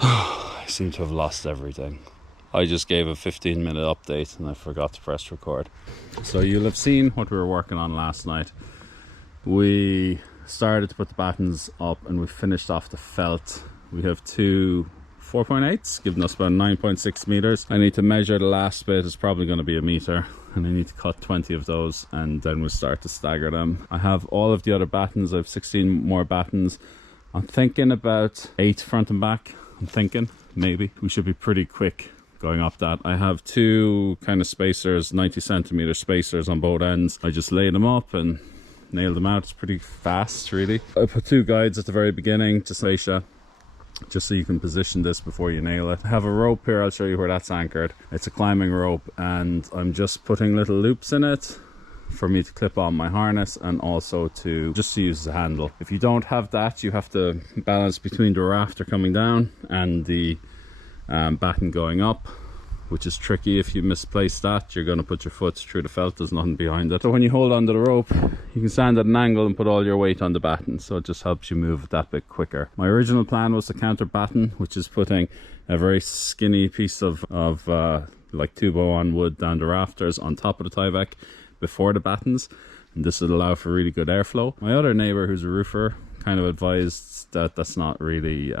I seem to have lost everything. I just gave a 15-minute update and I forgot to press record. So you'll have seen what we were working on last night. We started to put the battens up and we finished off the felt. We have two 4.8s, giving us about 9.6 meters. I need to measure the last bit. It's probably going to be a meter, and I need to cut 20 of those, and then we'll start to stagger them. I have all of the other battens. I have 16 more battens. I'm thinking about 8 front and back. I'm thinking maybe we should be pretty quick going up that. I have two kind of spacers, 90 centimeter spacers on both ends. I just lay them up and nail them out. It's pretty fast, really. I put 2 guides at the very beginning, just fascia, just so you can position this before you nail it. I have a rope here. I'll show you where that's anchored. It's a climbing rope, and I'm just putting little loops in it for me to clip on my harness, and also to just to use as a handle. If you don't have that, you have to balance between the rafter coming down and the batten going up, which is tricky. If you misplace that, you're going to put your foot through the felt. There's nothing behind it. So when you hold onto the rope, you can stand at an angle and put all your weight on the batten, so it just helps you move that bit quicker. My original plan was to counter batten, which is putting a very skinny piece of like 2x1 wood down the rafters on top of the Tyvek before the battens, and this would allow for really good airflow. My other neighbor, who's a roofer, kind of advised that that's not really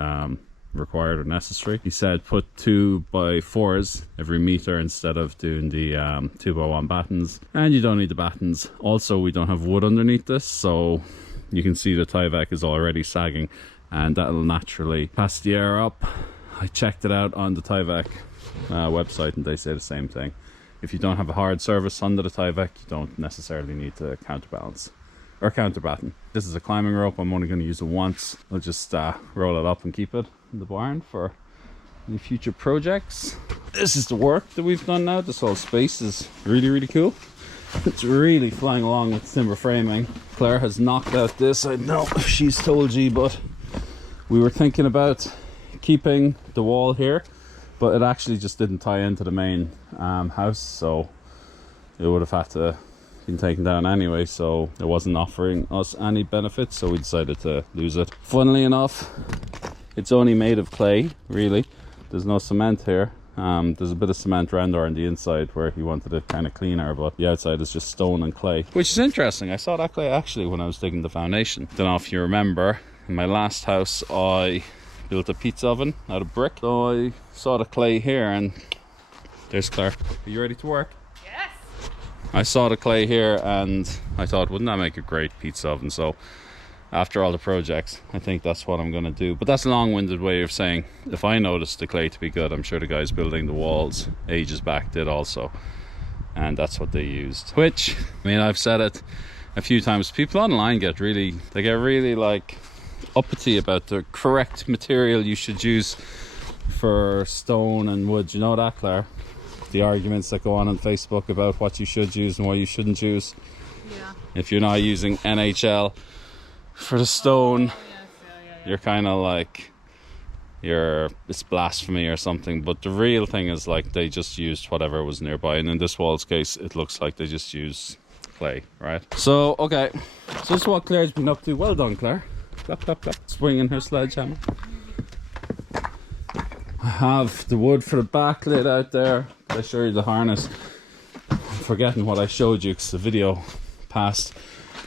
required or necessary. He said put 2x4s every meter instead of doing the 2x1 battens, and you don't need the battens. Also, we don't have wood underneath this, so you can see the Tyvek is already sagging, and that'll naturally pass the air up. I checked it out on the Tyvek website, and they say the same thing. If you don't have a hard surface under the Tyvek, you don't necessarily need to counterbalance or counter batten. This is a climbing rope. I'm only going to use it once. I'll just roll it up and keep it in the barn for any future projects. This is the work that we've done now. This whole space is really, really cool. It's really flying along with timber framing. Claire has knocked out this. I don't know if she's told you, but we were thinking about keeping the wall here, but it actually just didn't tie into the main house, so it would have had to been taken down anyway, so it wasn't offering us any benefits, so we decided to lose it. Funnily enough, it's only made of clay, really. There's no cement here. There's a bit of cement around there on the inside where he wanted it kind of cleaner, but the outside is just stone and clay, which is interesting. I saw that clay actually when I was digging the foundation. Don't know if you remember, in my last house I built a pizza oven out of brick, so I saw the clay here, and there's Claire. Are you ready to work? Yes. I saw the clay here and I thought, wouldn't that make a great pizza oven? So after all the projects, I think that's what I'm going to do. But that's a long-winded way of saying, if I noticed the clay to be good, I'm sure the guys building the walls ages back did also, and that's what they used. Which, I mean, I've said it a few times, people online get really like uppity about the correct material you should use for stone and wood. You know that, Claire? The arguments that go on Facebook about what you should use and what you shouldn't use. Yeah. If you're not using NHL for the stone, you're kind of like, it's blasphemy or something. But the real thing is, like, they just used whatever was nearby, and in this wall's case it looks like they just used clay, right? So okay, so this is what Claire's been up to. Well done, Claire. Clap, clap, clap. Swinging her sledgehammer. I have the wood for the back laid out there. I show you the harness. I'm forgetting what I showed you because the video passed.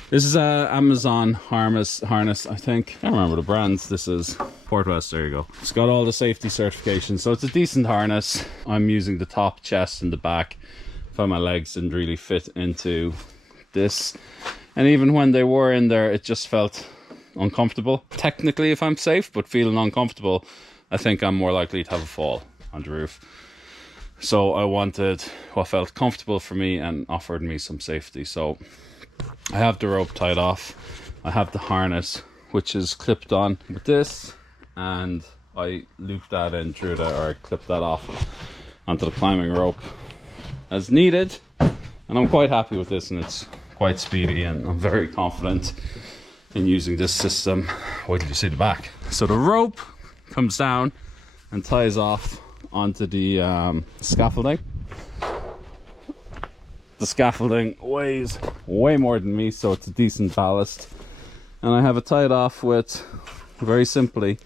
This is a Amazon harness, I think. I can't remember the brands. This is Portwest, there you go. It's got all the safety certifications, so it's a decent harness. I'm using the top, chest and the back. I found my legs didn't really fit into this, and even when they were in there, it just felt uncomfortable. Technically, if I'm safe, but feeling uncomfortable, I think I'm more likely to have a fall on the roof. So I wanted what felt comfortable for me and offered me some safety. So I have the rope tied off. I have the harness, which is clipped on with this, and I looped that in through there, or I clipped that off onto the climbing rope as needed. And I'm quite happy with this, and it's quite speedy, and I'm very confident in using this system. Wait till you see the back. So the rope comes down and ties off onto the scaffolding. The scaffolding weighs way more than me, so it's a decent ballast. And I have it tied off with, very simply,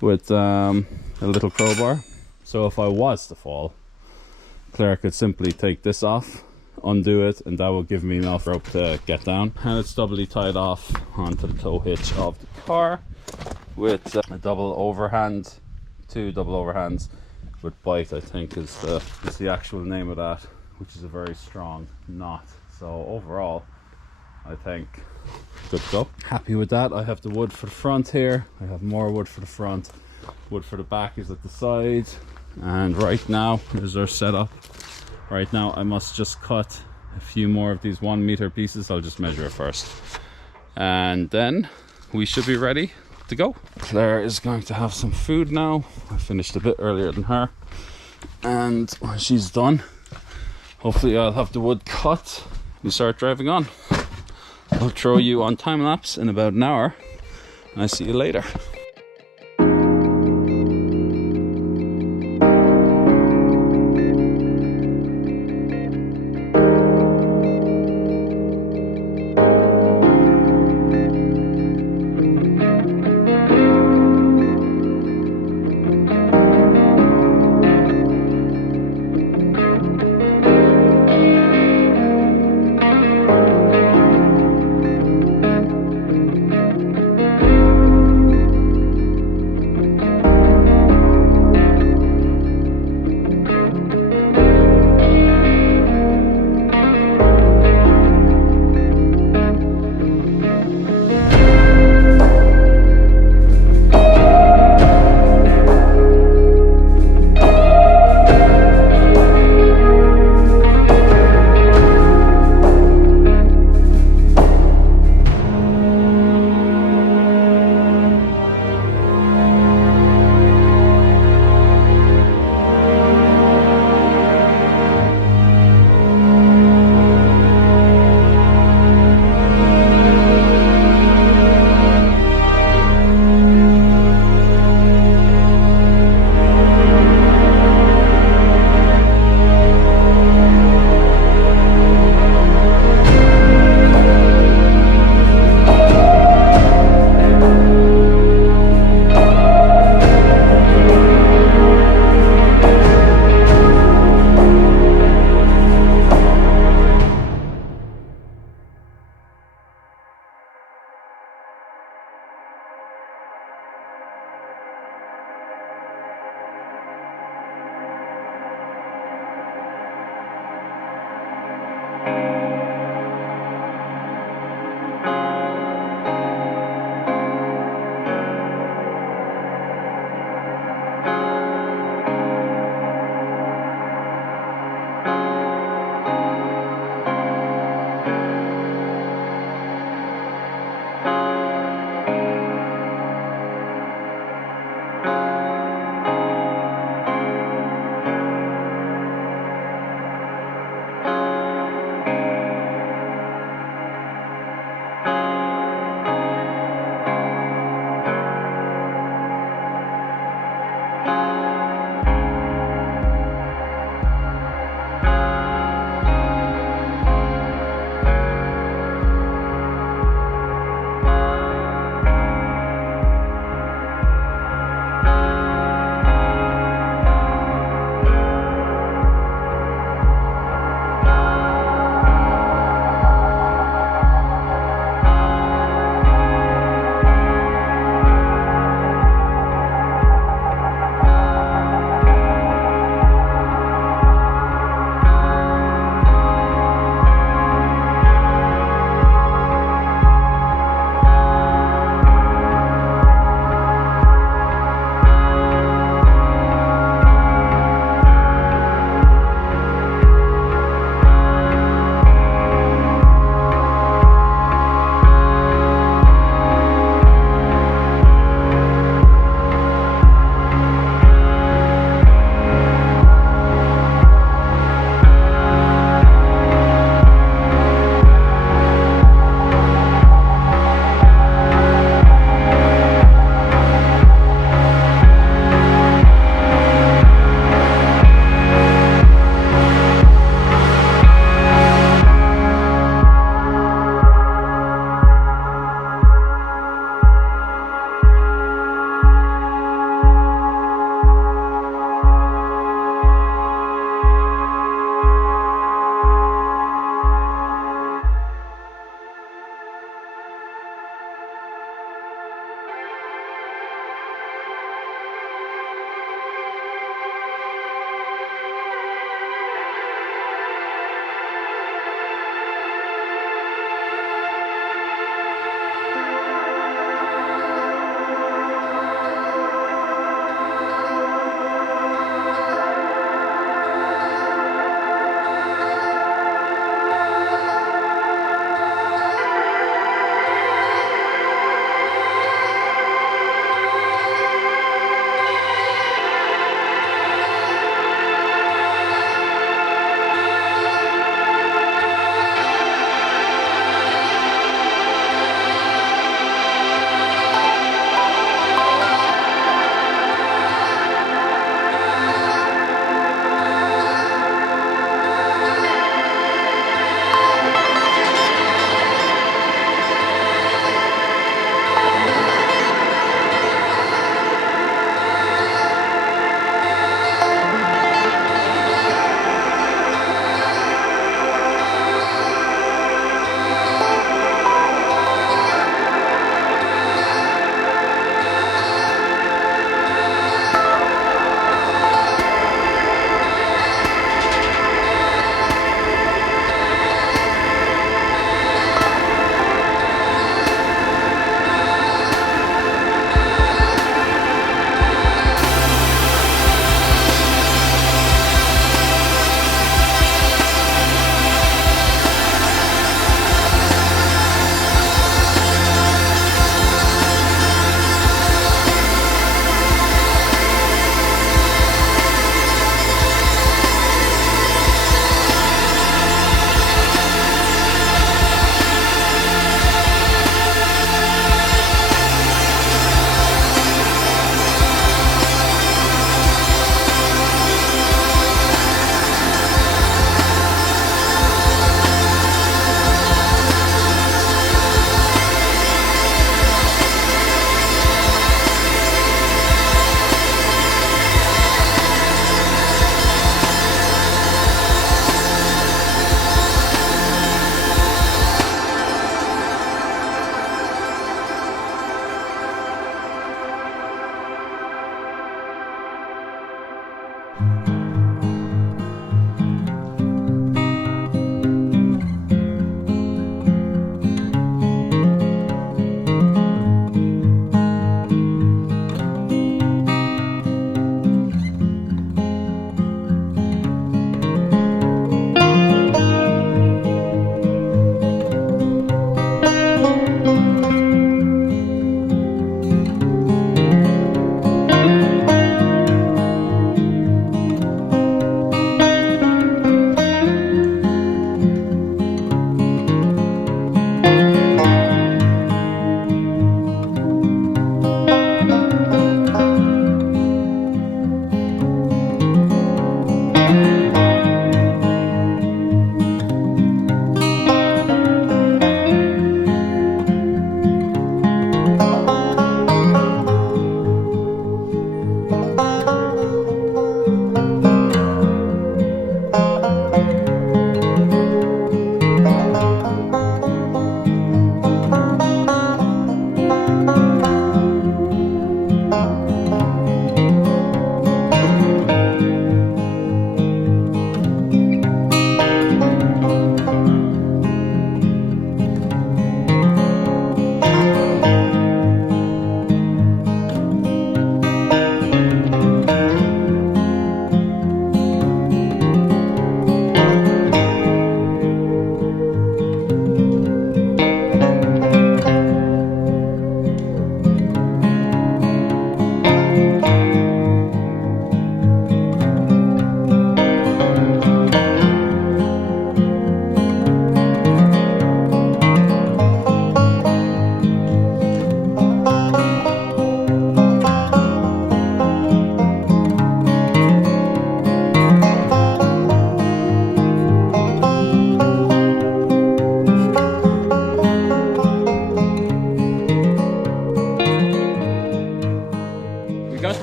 with a little crowbar. So if I was to fall, Claire could simply take this off, undo it, and that will give me enough rope to get down. And it's doubly tied off onto the tow hitch of the car with a double overhand, 2 double overhands with bite, I think is the actual name of that, which is a very strong knot. So overall, I think good to go. Happy with that. I have the wood for the front here. I have more wood for the front. Wood for the back is at the side. And right now, here's our setup. Right now, I must just cut a few more of these 1 meter pieces. I'll just measure it first. And then we should be ready to go. Claire is going to have some food now. I finished a bit earlier than her. And when she's done, hopefully I'll have the wood cut. We start driving on. I'll throw you on time lapse in about an hour, and I see you later.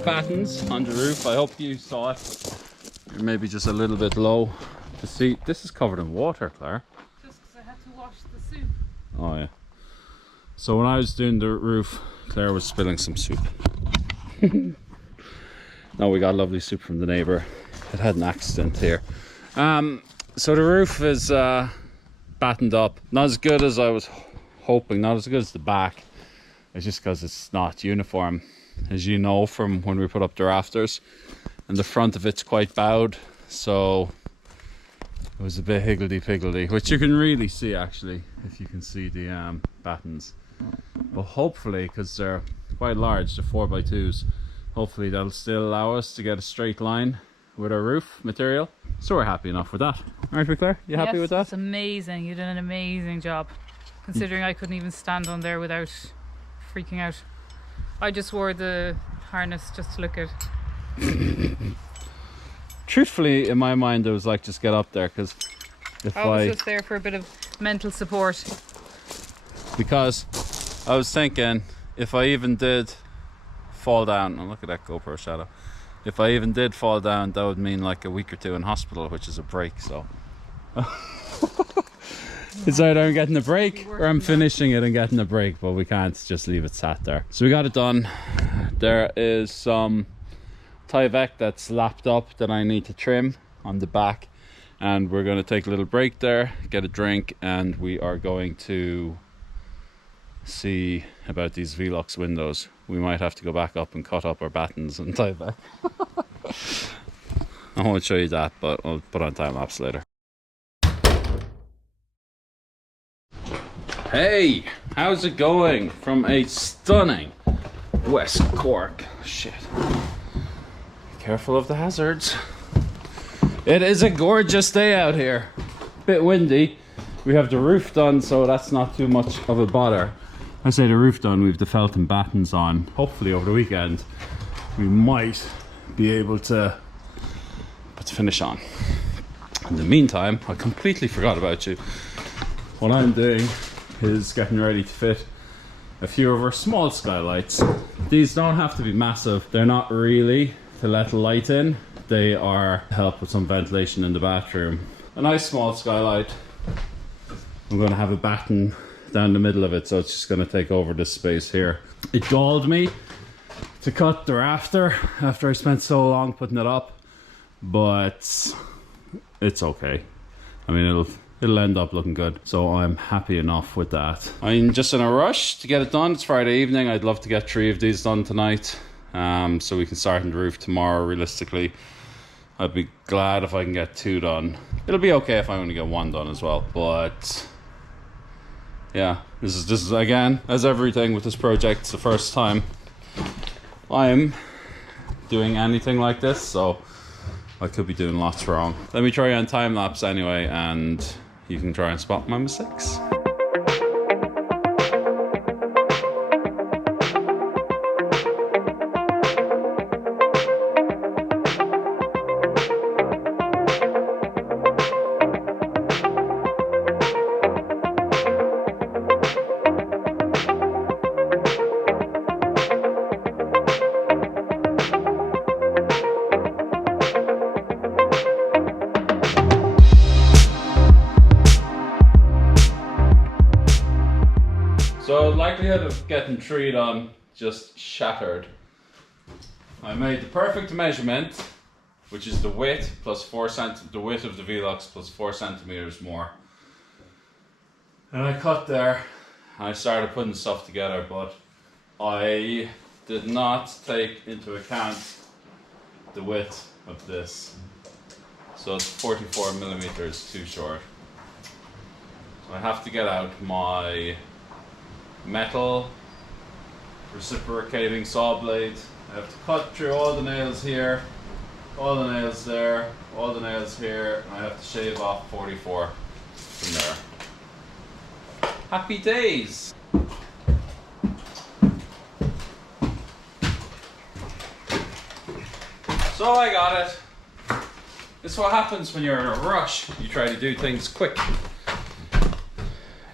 Battens on the roof. I hope you saw it. You're maybe just a little bit low to see. This is covered in water, Claire. Just because I had to wash the soup. Oh yeah. So when I was doing the roof, Claire was spilling some soup. No, we got lovely soup from the neighbour. It had an accident here. So the roof is battened up. Not as good as I was hoping. Not as good as the back. It's just because it's not uniform. As you know from when we put up the rafters, and the front of it's quite bowed, so it was a bit higgledy-piggledy, which you can really see actually if you can see the battens. But hopefully, because they're quite large, they're 4x2s, hopefully that'll still allow us to get a straight line with our roof material. So we're happy enough with that, aren't we, Claire? You happy with that? It's amazing. You did an amazing job, considering I couldn't even stand on there without freaking out. I just wore the harness just to look at. Truthfully, in my mind, it was like, just get up there, because if I was just there for a bit of mental support. Because I was thinking, if I even did fall down, and look at that GoPro shadow, if I even did fall down, that would mean like a week or two in hospital, which is a break, so. It's either I'm getting a break or I'm finishing it and getting a break, but we can't just leave it sat there. So we got it done. There is some Tyvek that's lapped up that I need to trim on the back, and we're going to take a little break there, get a drink, and we are going to see about these Velux windows. We might have to go back up and cut up our battens and Tyvek. I won't show you that, but I'll put on time lapse later. Hey, how's it going from a stunning West Cork? Shit. Careful of the hazards. It is a gorgeous day out here. Bit windy. We have the roof done, so that's not too much of a bother. I say the roof done, we've the felt and battens on. Hopefully over the weekend we might be able to put the finish on. In the meantime, I completely forgot about you. What I'm doing is getting ready to fit a few of our small skylights. These don't have to be massive. They're not really to let the light in. They are to help with some ventilation in the bathroom. A nice small skylight. I'm going to have a batten down the middle of it, so it's just going to take over this space here. It galled me to cut the rafter after I spent so long putting it up, but it's okay. I mean, it'll end up looking good, so I'm happy enough with that. I'm just in a rush to get it done. It's Friday evening. I'd love to get 3 of these done tonight, so we can start on the roof tomorrow. Realistically, I'd be glad if I can get 2 done. It'll be okay if I only get 1 done as well, but yeah, this is again, as everything with this project, it's the first time I'm doing anything like this, so I could be doing lots wrong. Let me try on time lapse anyway, and you can try and spot my mistakes. So likelihood of getting 3 done just shattered. I made the perfect measurement, which is the width plus the width of the Velux plus 4 centimeters more. And I cut there, and I started putting stuff together, but I did not take into account the width of this. So it's 44 millimeters too short. So I have to get out my metal reciprocating saw blade. I have to cut through all the nails here, all the nails there, all the nails here, and I have to shave off 44 from there. Happy days! So I got it. This is what happens when you're in a rush. You try to do things quick.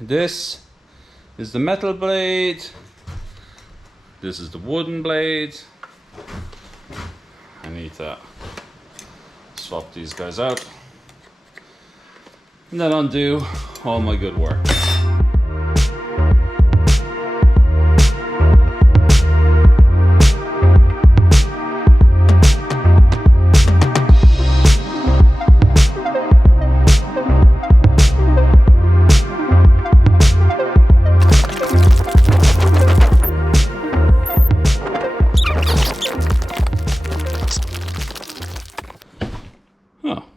This is the metal blade. This is the wooden blade. I need to swap these guys out and then undo all my good work.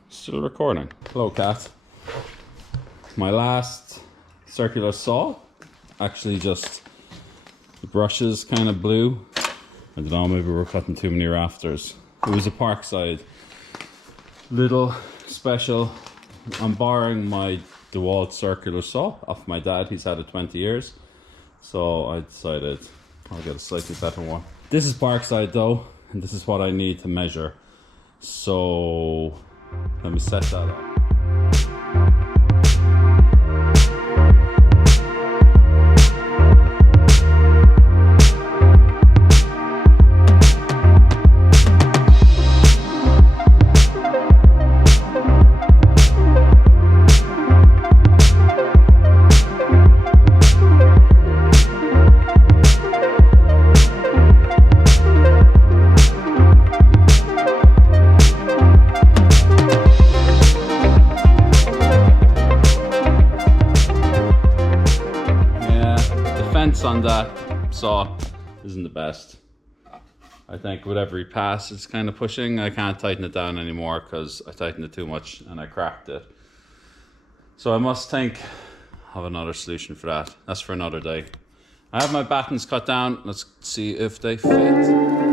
Still recording. Hello, cat. My last circular saw, actually just the brushes kind of blew. I don't know, maybe we're cutting too many rafters. It was a Parkside little special. I'm borrowing my DeWalt circular saw off my dad. He's had it 20 years. So I decided I'll get a slightly better one. This is Parkside though, and this is what I need to measure. So let me set that up. On that saw isn't the best. I think with every pass it's kind of pushing. I can't tighten it down anymore because I tightened it too much and I cracked it. So I must think of another solution for that. That's for another day. I have my battens cut down. Let's see if they fit.